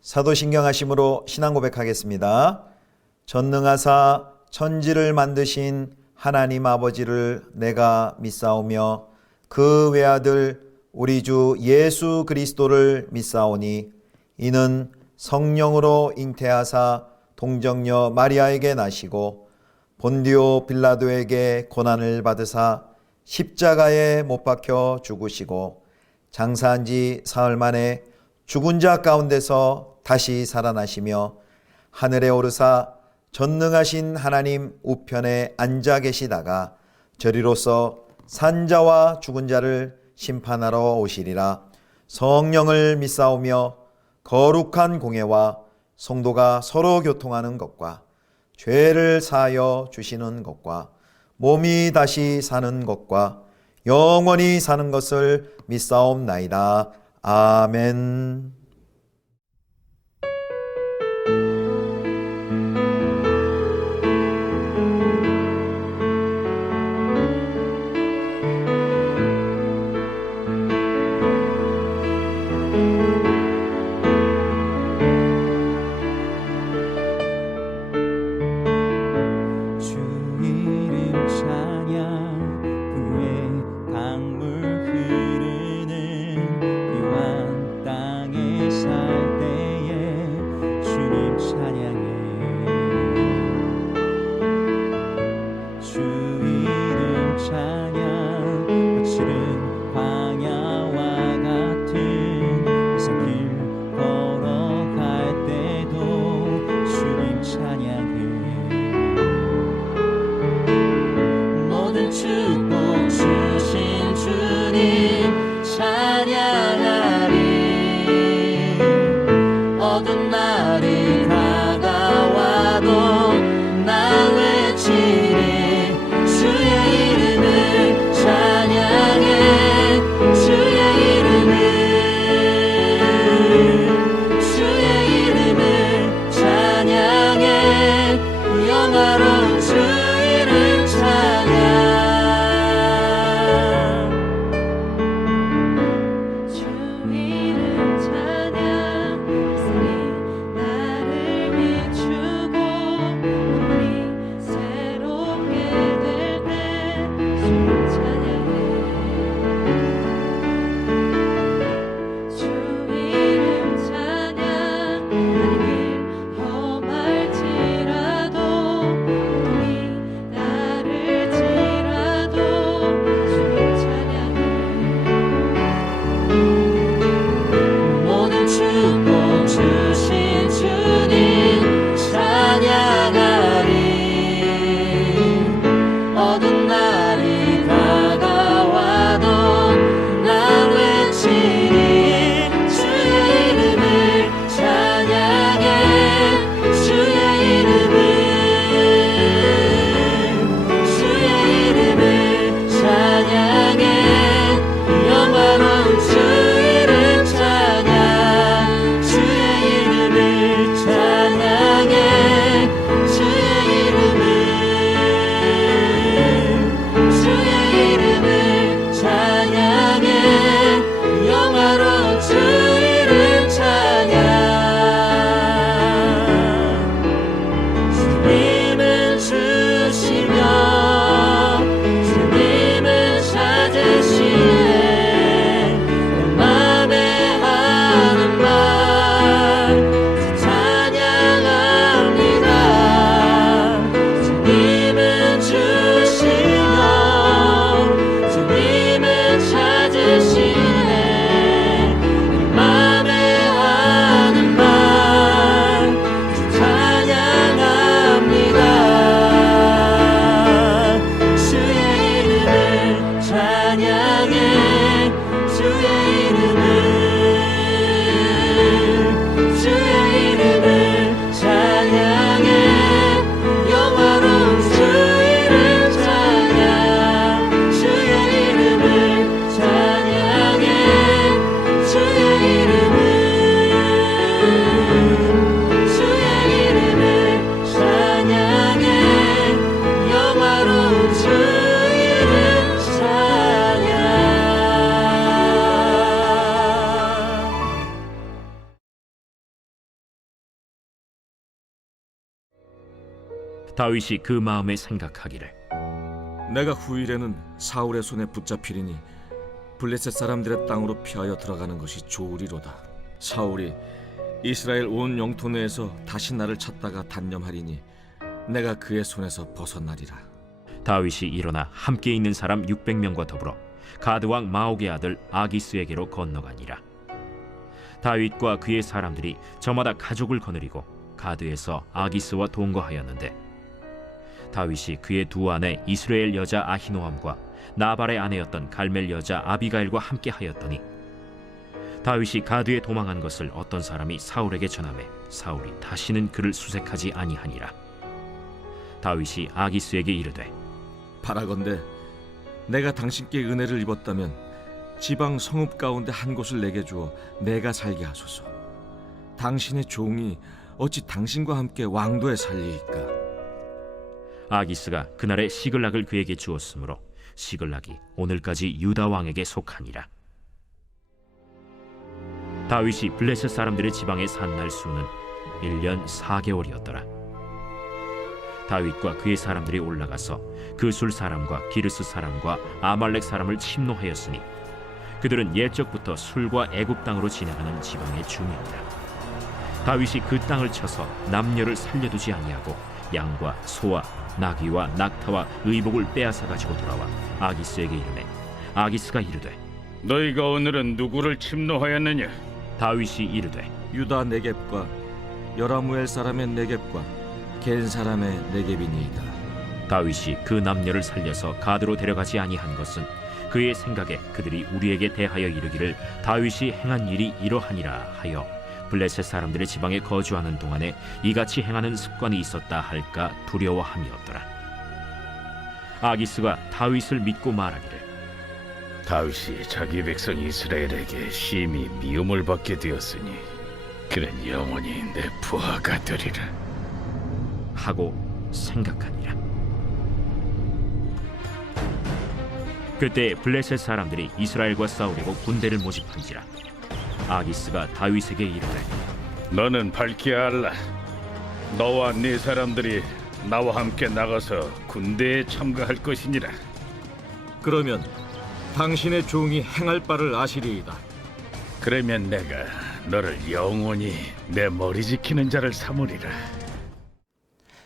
사도신경하심으로 신앙 고백하겠습니다. 전능하사 천지를 만드신 하나님 아버지를 내가 믿사오며 그 외아들 우리 주 예수 그리스도를 믿사오니 이는 성령으로 잉태하사 동정녀 마리아에게 나시고 본디오 빌라도에게 고난을 받으사 십자가에 못 박혀 죽으시고 장사한 지 사흘 만에 죽은 자 가운데서 다시 살아나시며 하늘에 오르사 전능하신 하나님 우편에 앉아 계시다가 저리로서 산자와 죽은 자를 심판하러 오시리라. 성령을 믿사오며 거룩한 공회와 성도가 서로 교통하는 것과 죄를 사하여 주시는 것과 몸이 다시 사는 것과 영원히 사는 것을 믿사옵나이다. 아멘. 다윗이 그 마음에 생각하기를 내가 후일에는 사울의 손에 붙잡히리니 블레셋 사람들의 땅으로 피하여 들어가는 것이 좋으리로다. 사울이 이스라엘 온 영토 내에서 다시 나를 찾다가 단념하리니 내가 그의 손에서 벗어나리라. 다윗이 일어나 함께 있는 사람 600명과 더불어 가드 왕 마옥의 아들 아기스에게로 건너가니라. 다윗과 그의 사람들이 저마다 가족을 거느리고 가드에서 아기스와 동거하였는데 다윗이 그의 두 아내 이스라엘 여자 아히노암과 나발의 아내였던 갈멜 여자 아비가일과 함께 하였더니 다윗이 가드에 도망한 것을 어떤 사람이 사울에게 전하매 사울이 다시는 그를 수색하지 아니하니라. 다윗이 아기스에게 이르되 바라건대 내가 당신께 은혜를 입었다면 지방 성읍 가운데 한 곳을 내게 주어 내가 살게 하소서. 당신의 종이 어찌 당신과 함께 왕도에 살리이까? 아기스가 그날에 시글락을 그에게 주었으므로 시글락이 오늘까지 유다 왕에게 속하니라. 다윗이 블레셋 사람들의 지방에 산 날 수는 1년 4개월이었더라. 다윗과 그의 사람들이 올라가서 그술 사람과 기르스 사람과 아말렉 사람을 침노하였으니 그들은 옛적부터 술과 애굽 땅으로 지나가는 지방의 주민이라. 다윗이 그 땅을 쳐서 남녀를 살려두지 아니하고 양과 소와 나귀와 낙타와 의복을 빼앗아 가지고 돌아와 아기스에게 이르매 아기스가 이르되 너희가 오늘은 누구를 침노하였느냐? 다윗이 이르되 유다 네겝과 여라무엘 사람의 네겝과 겐 사람의 네겝이니이다. 다윗이 그 남녀를 살려서 가드로 데려가지 아니한 것은 그의 생각에 그들이 우리에게 대하여 이르기를 다윗이 행한 일이 이러하니라 하여 블레셋 사람들의 지방에 거주하는 동안에 이같이 행하는 습관이 있었다 할까 두려워함이었더라. 아기스가 다윗을 믿고 말하기를 다윗이 자기 백성 이스라엘에게 심히 미움을 받게 되었으니 그는 영원히 내 부하가 되리라 하고 생각하니라. 그때 블레셋 사람들이 이스라엘과 싸우려고 군대를 모집한지라. 아기스가 다윗에게 이르되 너는 밝히 알라. 너와 네 사람들이 나와 함께 나가서 군대에 참가할 것이니라. 그러면 당신의 종이 행할 바를 아시리이다. 그러면 내가 너를 영원히 내 머리 지키는 자를 삼으리라.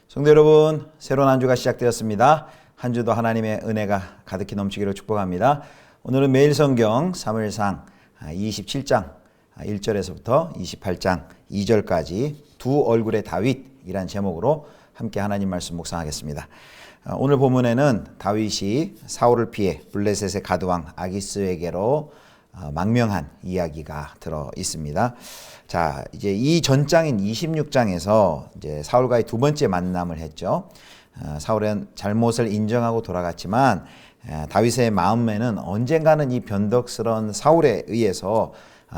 성도 여러분, 새로운 한 주가 시작되었습니다. 한 주도 하나님의 은혜가 가득히 넘치기를 축복합니다. 오늘은 매일 성경 사무엘상 27장 1절에서부터 28장 2절까지 두 얼굴의 다윗이란 제목으로 함께 하나님 말씀 묵상하겠습니다. 오늘 본문에는 다윗이 사울을 피해 블레셋의 가드왕 아기스에게로 망명한 이야기가 들어 있습니다. 자, 이제 이 전장인 26장에서 이제 사울과의 두 번째 만남을 했죠. 사울은 잘못을 인정하고 돌아갔지만 다윗의 마음에는 언젠가는 이 변덕스러운 사울에 의해서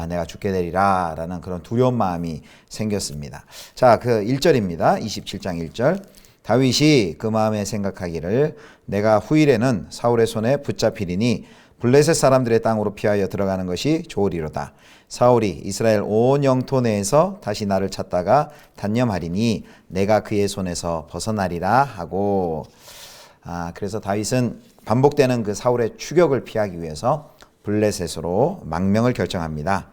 내가 죽게 되리라 라는 그런 두려운 마음이 생겼습니다. 자, 그 1절입니다. 27장 1절. 다윗이 그 마음에 생각하기를 내가 후일에는 사울의 손에 붙잡히리니 블레셋 사람들의 땅으로 피하여 들어가는 것이 좋으리로다. 사울이 이스라엘 온 영토 내에서 다시 나를 찾다가 단념하리니 내가 그의 손에서 벗어나리라 하고, 그래서 다윗은 반복되는 그 사울의 추격을 피하기 위해서 블레셋으로 망명을 결정합니다.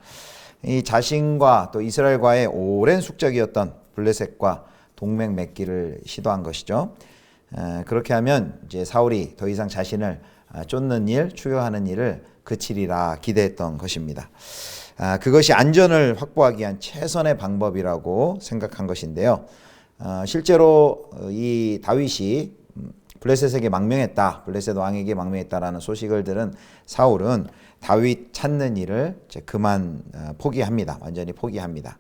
이 자신과 또 이스라엘과의 오랜 숙적이었던 블레셋과 동맹 맺기를 시도한 것이죠. 그렇게 하면 이제 사울이 더 이상 자신을 쫓는 일, 추격하는 일을 그치리라 기대했던 것입니다. 그것이 안전을 확보하기 위한 최선의 방법이라고 생각한 것인데요. 실제로 이 다윗이 블레셋에게 망명했다, 블레셋 왕에게 망명했다라는 소식을 들은 사울은 다윗 찾는 일을 그만 포기합니다. 완전히 포기합니다.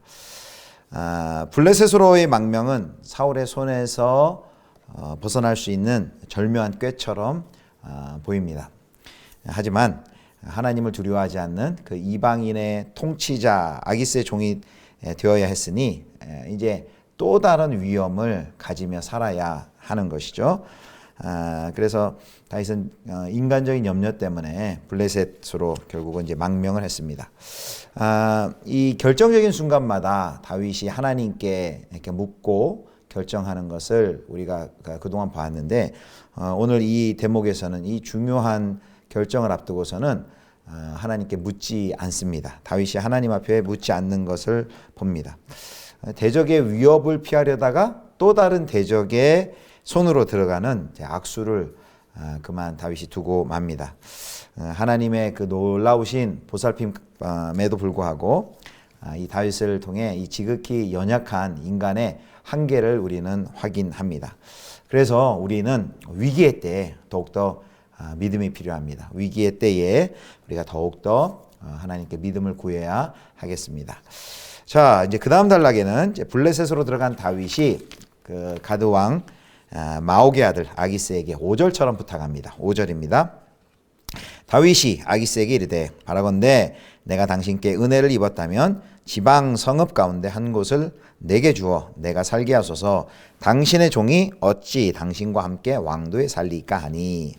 블레셋으로의 망명은 사울의 손에서 벗어날 수 있는 절묘한 꾀처럼 보입니다. 하지만 하나님을 두려워하지 않는 그 이방인의 통치자 아기스의 종이 되어야 했으니 이제 또 다른 위험을 가지며 살아야 하는 것이죠. 그래서 다윗은 인간적인 염려 때문에 블레셋으로 결국은 이제 망명을 했습니다. 이 결정적인 순간마다 다윗이 하나님께 이렇게 묻고 결정하는 것을 우리가 그동안 봤는데 오늘 이 대목에서는 이 중요한 결정을 앞두고서는 하나님께 묻지 않습니다. 다윗이 하나님 앞에 묻지 않는 것을 봅니다. 대적의 위협을 피하려다가 또 다른 대적의 손으로 들어가는 악수를 그만 다윗이 두고 맙니다. 하나님의 그 놀라우신 보살핌에도 불구하고 이 다윗을 통해 이 지극히 연약한 인간의 한계를 우리는 확인합니다. 그래서 우리는 위기의 때에 더욱더 믿음이 필요합니다. 위기의 때에 우리가 더욱더 하나님께 믿음을 구해야 하겠습니다. 자, 이제 그 다음 단락에는 이제 블레셋으로 들어간 다윗이 그 가드 왕 마옥의 아들 아기스에게 5절처럼 부탁합니다. 5절입니다. 다윗이 아기스에게 이르되 바라건대 내가 당신께 은혜를 입었다면 지방 성읍 가운데 한 곳을 내게 주어 내가 살게 하소서. 당신의 종이 어찌 당신과 함께 왕도에 살리까 하니.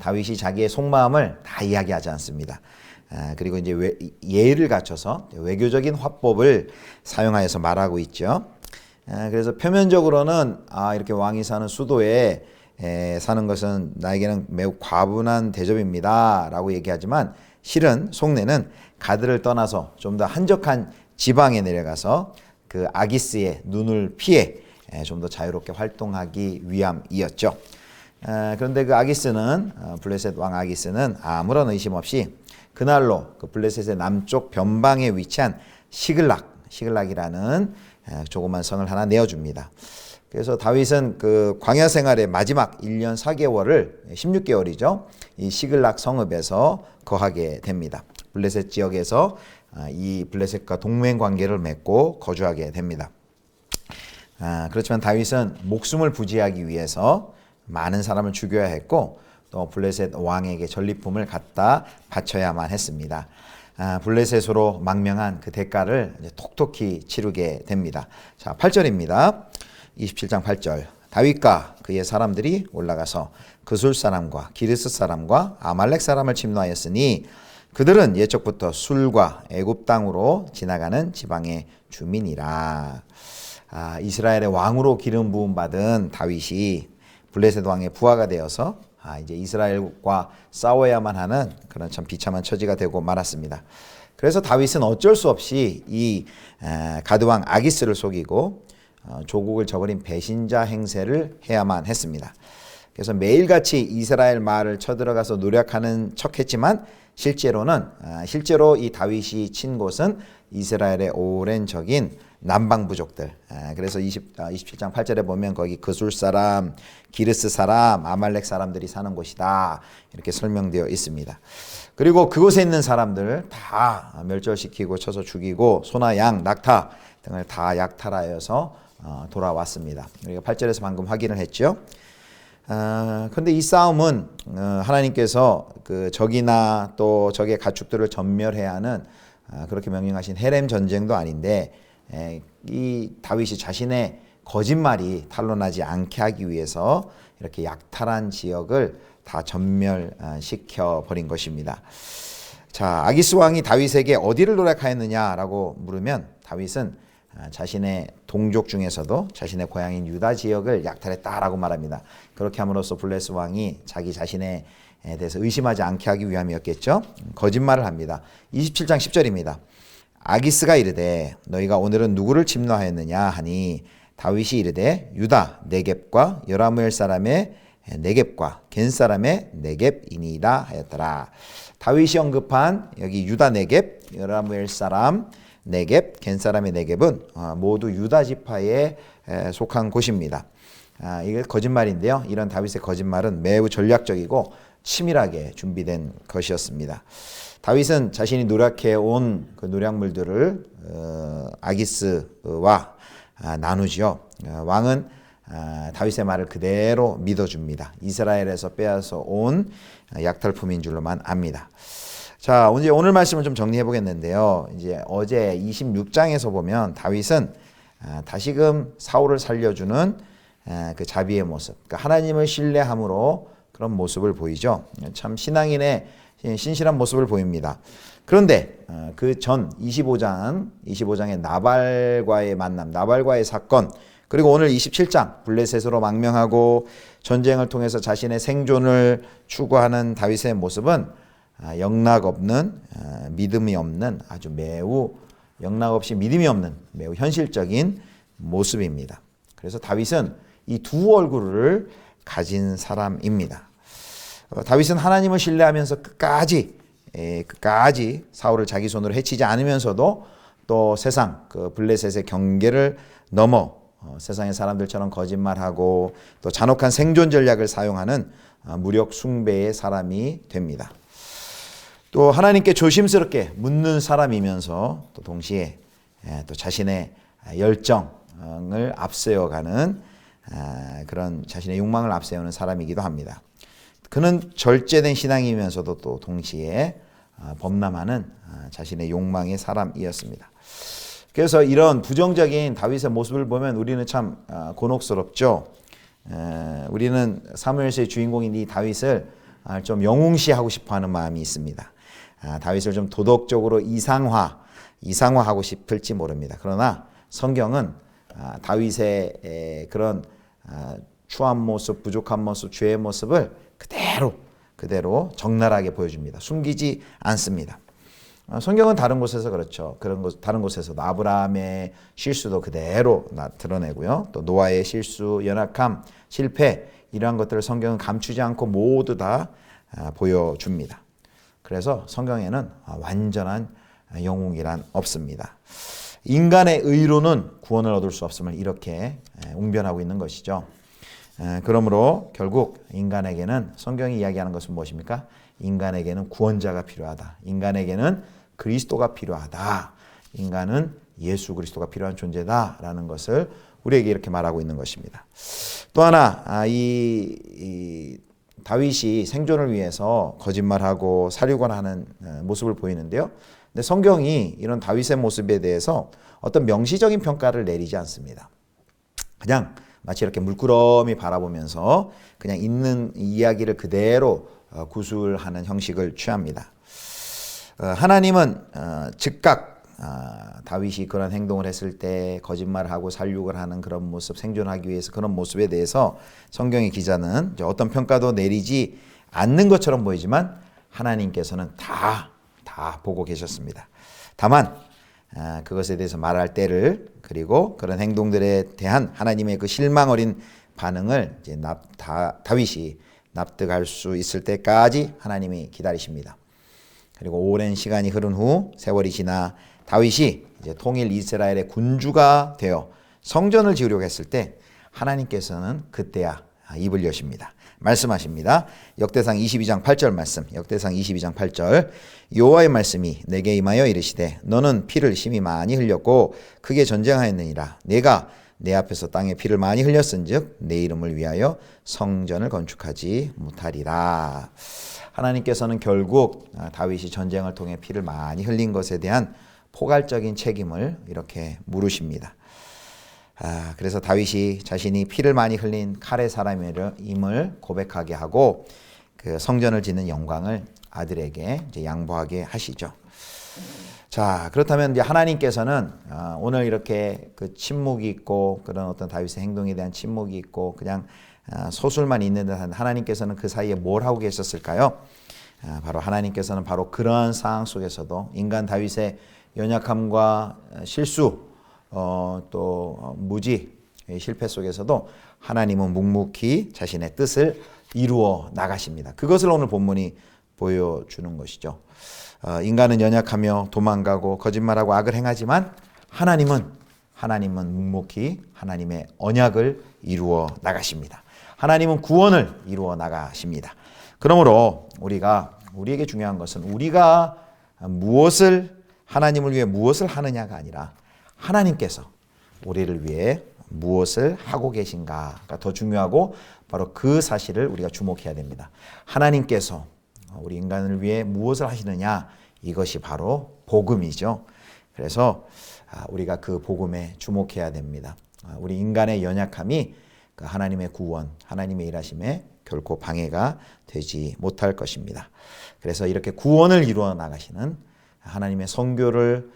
다윗이 자기의 속마음을 다 이야기하지 않습니다. 그리고 이제 예의를 갖춰서 외교적인 화법을 사용하여서 말하고 있죠. 그래서 표면적으로는 이렇게 왕이 사는 수도에 사는 것은 나에게는 매우 과분한 대접입니다 라고 얘기하지만 실은 속내는 가드를 떠나서 좀 더 한적한 지방에 내려가서 그 아기스의 눈을 피해 좀 더 자유롭게 활동하기 위함이었죠. 그런데 그 아기스는 블레셋 왕 아기스는 아무런 의심 없이 그날로 그 블레셋의 남쪽 변방에 위치한 시글락이라는 조그만 성을 하나 내어줍니다. 그래서 다윗은 그 광야 생활의 마지막 1년 4개월을 16개월이죠. 이 시글락 성읍에서 거하게 됩니다. 블레셋 지역에서 이 블레셋과 동맹 관계를 맺고 거주하게 됩니다. 그렇지만 다윗은 목숨을 부지하기 위해서 많은 사람을 죽여야 했고 또 블레셋 왕에게 전리품을 갖다 바쳐야만 했습니다. 블레셋으로 망명한 그 대가를 이제 톡톡히 치르게 됩니다. 자, 8절입니다. 27장 8절. 다윗과 그의 사람들이 올라가서 그술 사람과 기르스 사람과 아말렉 사람을 침노하였으니 그들은 예적부터 술과 애굽 땅으로 지나가는 지방의 주민이라. 이스라엘의 왕으로 기름 부음 받은 다윗이 블레셋 왕의 부하가 되어서 이제 이스라엘과 싸워야만 하는 그런 참 비참한 처지가 되고 말았습니다. 그래서 다윗은 어쩔 수 없이 이 가드 왕 아기스를 속이고 조국을 저버린 배신자 행세를 해야만 했습니다. 그래서 매일같이 이스라엘 마을을 쳐들어가서 노력하는 척했지만 실제로 이 다윗이 친 곳은 이스라엘의 오랜 적인 남방 부족들. 그래서 27장 8절에 보면 거기 그술 사람, 기르스 사람, 아말렉 사람들이 사는 곳이다. 이렇게 설명되어 있습니다. 그리고 그곳에 있는 사람들 다 멸절시키고 쳐서 죽이고 소나 양, 낙타 등을 다 약탈하여서 돌아왔습니다. 우리가 8절에서 방금 확인을 했죠. 그런데 이 싸움은 하나님께서 그 적이나 또 적의 가축들을 전멸해야 하는 그렇게 명령하신 헤렘 전쟁도 아닌데 이 다윗이 자신의 거짓말이 탄로나지 않게 하기 위해서 이렇게 약탈한 지역을 다 전멸시켜 버린 것입니다. 자, 아기스 왕이 다윗에게 어디를 노력하였느냐라고 물으면 다윗은 자신의 동족 중에서도 자신의 고향인 유다 지역을 약탈했다라고 말합니다. 그렇게 함으로써 블레셋 왕이 자기 자신에 대해서 의심하지 않게 하기 위함이었겠죠. 거짓말을 합니다. 27장 10절입니다. 아기스가 이르되 너희가 오늘은 누구를 침노하였느냐 하니 다윗이 이르되 유다 네겝과 여라무엘 사람의 네겝과 겐 사람의 네겝이니이다 하였더라. 다윗이 언급한 여기 유다 네겝, 여라무엘 사람 네겝, 겐 사람의 네겝은 모두 유다 지파에 속한 곳입니다. 이게 거짓말인데요. 이런 다윗의 거짓말은 매우 전략적이고 치밀하게 준비된 것이었습니다. 다윗은 자신이 노력해온 그 노략물들을 아기스와 나누지요. 왕은 다윗의 말을 그대로 믿어줍니다. 이스라엘에서 빼앗아 온 약탈품인 줄로만 압니다. 자, 이제 오늘 말씀을 좀 정리해 보겠는데요. 이제 어제 26장에서 보면 다윗은 다시금 사울을 살려주는 그 자비의 모습, 그러니까 하나님을 신뢰함으로 그런 모습을 보이죠. 참 신앙인의 신실한 모습을 보입니다. 그런데 그 전 25장의 나발과의 만남, 나발과의 사건, 그리고 오늘 27장 블레셋으로 망명하고 전쟁을 통해서 자신의 생존을 추구하는 다윗의 모습은 영락 없는, 믿음이 없는, 아주 매우 영락 없이 믿음이 없는 매우 현실적인 모습입니다. 그래서 다윗은 이 두 얼굴을 가진 사람입니다. 다윗은 하나님을 신뢰하면서 끝까지 사울을 자기 손으로 해치지 않으면서도 또 세상 그 블레셋의 경계를 넘어 세상의 사람들처럼 거짓말하고 또 잔혹한 생존 전략을 사용하는 무력 숭배의 사람이 됩니다. 또 하나님께 조심스럽게 묻는 사람이면서 또 동시에 또 자신의 열정을 앞세워가는 그런 자신의 욕망을 앞세우는 사람이기도 합니다. 그는 절제된 신앙이면서도 또 동시에 범람하는 자신의 욕망의 사람이었습니다. 그래서 이런 부정적인 다윗의 모습을 보면 우리는 참 곤혹스럽죠. 우리는 사무엘서의 주인공인 이 다윗을 좀 영웅시하고 싶어하는 마음이 있습니다. 다윗을 좀 도덕적으로 이상화하고 싶을지 모릅니다. 그러나 성경은 다윗의 그런 추한 모습, 부족한 모습, 죄의 모습을 그대로 적나라하게 보여줍니다. 숨기지 않습니다. 성경은 다른 곳에서 그렇죠. 다른 곳에서도 아브라함의 실수도 그대로 드러내고요. 또 노아의 실수, 연약함, 실패 이러한 것들을 성경은 감추지 않고 모두 다 보여줍니다. 그래서 성경에는 완전한 영웅이란 없습니다. 인간의 의로는 구원을 얻을 수 없음을 이렇게 웅변하고 있는 것이죠. 그러므로 결국 인간에게는 성경이 이야기하는 것은 무엇입니까? 인간에게는 구원자가 필요하다. 인간에게는 그리스도가 필요하다. 인간은 예수 그리스도가 필요한 존재다라는 것을 우리에게 이렇게 말하고 있는 것입니다. 또 하나 이 다윗이 생존을 위해서 거짓말하고 살육을 하는 모습을 보이는데요. 근데 성경이 이런 다윗의 모습에 대해서 어떤 명시적인 평가를 내리지 않습니다. 그냥 마치 이렇게 물끄러미 바라보면서 그냥 있는 이야기를 그대로 구술하는 형식을 취합니다. 하나님은 즉각 다윗이 그런 행동을 했을 때 거짓말을 하고 살육을 하는 그런 모습, 생존하기 위해서 그런 모습에 대해서 성경의 기자는 어떤 평가도 내리지 않는 것처럼 보이지만 하나님께서는 다 보고 계셨습니다. 다만 그것에 대해서 말할 때를 그리고 그런 행동들에 대한 하나님의 그 실망 어린 반응을 이제 다윗이 납득할 수 있을 때까지 하나님이 기다리십니다. 그리고 오랜 시간이 흐른 후 세월이 지나 다윗이 이제 통일 이스라엘의 군주가 되어 성전을 지으려고 했을 때 하나님께서는 그때야 입을 여십니다. 말씀하십니다. 역대상 22장 8절 말씀. 역대상 22장 8절. 여호와의 말씀이 내게 임하여 이르시되 너는 피를 심히 많이 흘렸고 크게 전쟁하였느니라. 내가 내 앞에서 땅에 피를 많이 흘렸은즉 내 이름을 위하여 성전을 건축하지 못하리라. 하나님께서는 결국 다윗이 전쟁을 통해 피를 많이 흘린 것에 대한 포괄적인 책임을 이렇게 물으십니다. 그래서 다윗이 자신이 피를 많이 흘린 칼의 사람임을 고백하게 하고 그 성전을 짓는 영광을 아들에게 이제 양보하게 하시죠. 자, 그렇다면 이제 하나님께서는 오늘 이렇게 그 침묵이 있고 그런 어떤 다윗의 행동에 대한 침묵이 있고 그냥 소술만 있는 듯한 하나님께서는 그 사이에 뭘 하고 계셨을까요? 바로 하나님께서는 바로 그러한 상황 속에서도 인간 다윗의 연약함과 실수 또 무지 실패 속에서도 하나님은 묵묵히 자신의 뜻을 이루어 나가십니다. 그것을 오늘 본문이 보여주는 것이죠. 인간은 연약하며 도망가고 거짓말하고 악을 행하지만 하나님은 묵묵히 하나님의 언약을 이루어 나가십니다. 하나님은 구원을 이루어 나가십니다. 그러므로 우리에게 중요한 것은 우리가 하나님을 위해 무엇을 하느냐가 아니라 하나님께서 우리를 위해 무엇을 하고 계신가가 더 중요하고 바로 그 사실을 우리가 주목해야 됩니다. 하나님께서 우리 인간을 위해 무엇을 하시느냐, 이것이 바로 복음이죠. 그래서 우리가 그 복음에 주목해야 됩니다. 우리 인간의 연약함이 그 하나님의 구원, 하나님의 일하심에 결코 방해가 되지 못할 것입니다. 그래서 이렇게 구원을 이루어 나가시는 하나님의 선교를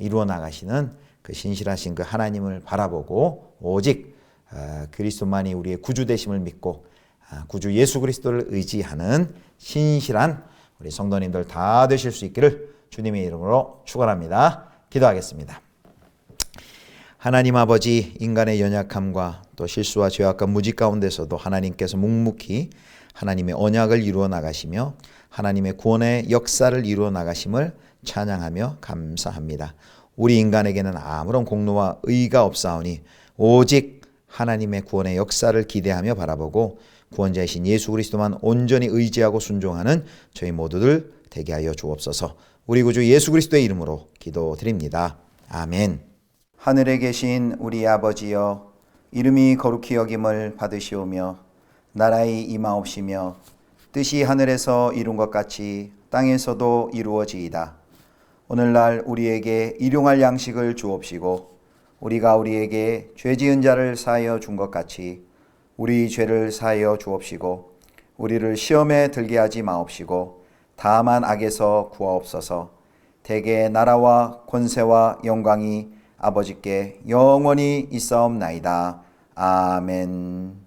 이루어 나가시는 그 신실하신 그 하나님을 바라보고 오직 그리스도만이 우리의 구주 되심을 믿고 구주 예수 그리스도를 의지하는 신실한 우리 성도님들 다 되실 수 있기를 주님의 이름으로 축원합니다. 기도하겠습니다. 하나님 아버지, 인간의 연약함과 또 실수와 죄악과 무지 가운데서도 하나님께서 묵묵히 하나님의 언약을 이루어 나가시며 하나님의 구원의 역사를 이루어 나가심을 찬양하며 감사합니다. 우리 인간에게는 아무런 공로와 의가 없사오니 오직 하나님의 구원의 역사를 기대하며 바라보고 구원자이신 예수 그리스도만 온전히 의지하고 순종하는 저희 모두들 되게 하여 주옵소서. 우리 구주 예수 그리스도의 이름으로 기도드립니다. 아멘. 하늘에 계신 우리 아버지여, 이름이 거룩히 여김을 받으시오며 나라의 임하옵시며 뜻이 하늘에서 이룬 것 같이 땅에서도 이루어지이다. 오늘날 우리에게 일용할 양식을 주옵시고 우리가 우리에게 죄 지은 자를 사하여 준 것 같이 우리 죄를 사하여 주옵시고 우리를 시험에 들게 하지 마옵시고 다만 악에서 구하옵소서. 대개 나라와 권세와 영광이 아버지께 영원히 있사옵나이다. 아멘.